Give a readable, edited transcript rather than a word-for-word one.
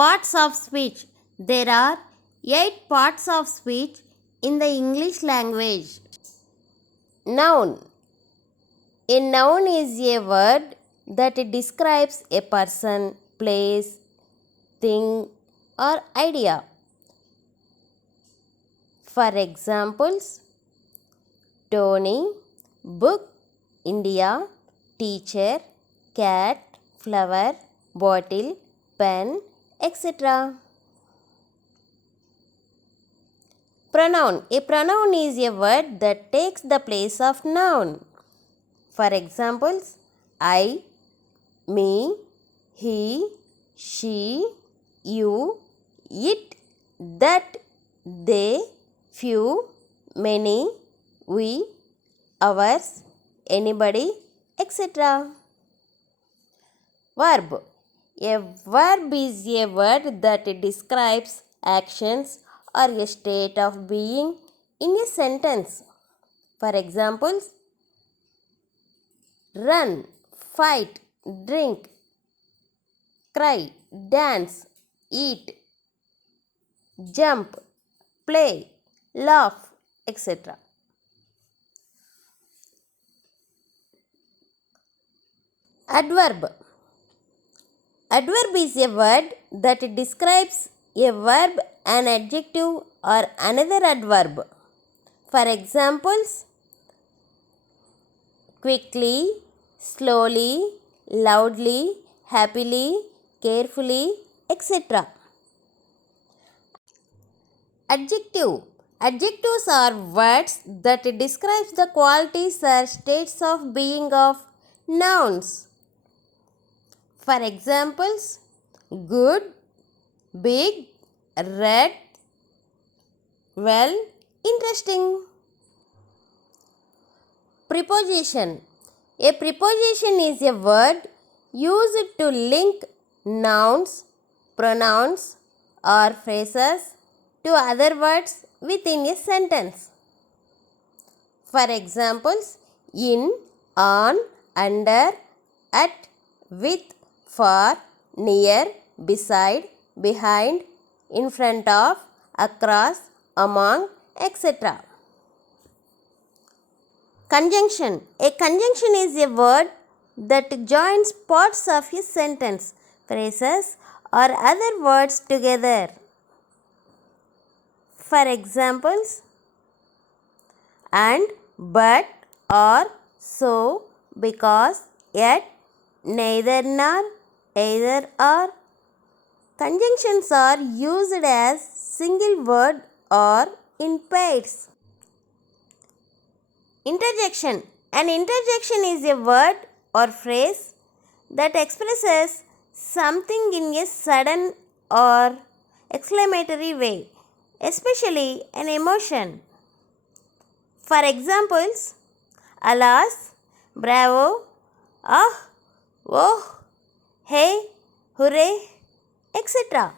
Parts of speech. There are 8 parts of speech in the English language. Noun. A noun is a word that describes a person, place, thing, or idea. For examples, Tony, book, India, teacher, cat, flower, bottle, pen, etc. Pronoun. A pronoun is a word that takes the place of noun. For examples, I, me, he, she, you, it, that, they, few, many, we, ours, anybody, etc. Verb. A verb is a word that describes actions or a state of being in a sentence. For examples, run, fight, drink, cry, dance, eat, jump, play, laugh, etc. Adverb. Adverb is a word that describes a verb, an adjective, or another adverb. For examples, quickly, slowly, loudly, happily, carefully, etc. Adjective. Adjectives are words that describe the qualities or states of being of nouns. For examples, good, big, red, well, interesting. Preposition. A preposition is a word used to link nouns, pronouns, or phrases to other words within a sentence. For examples, in, on, under, at, with, for, near, beside, behind, in front of, across, among, etc. Conjunction. A conjunction is a word that joins parts of a sentence, phrases, or other words together. For examples, and, but, or, so, because, yet, neither nor, either or. Conjunctions are used as single word or in pairs. Interjection. An interjection is a word or phrase that expresses something in a sudden or exclamatory way, especially an emotion. For examples, alas, bravo, ah, oh, hey, hooray, etc.